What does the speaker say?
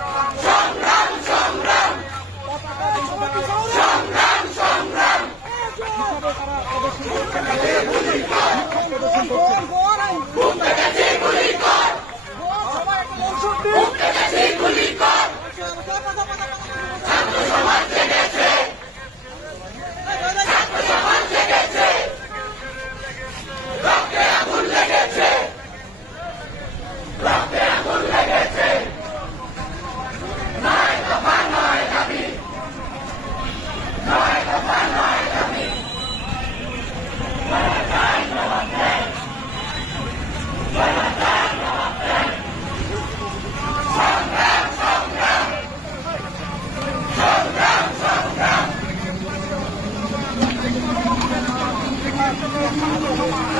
Oh, 这个什么时候啊？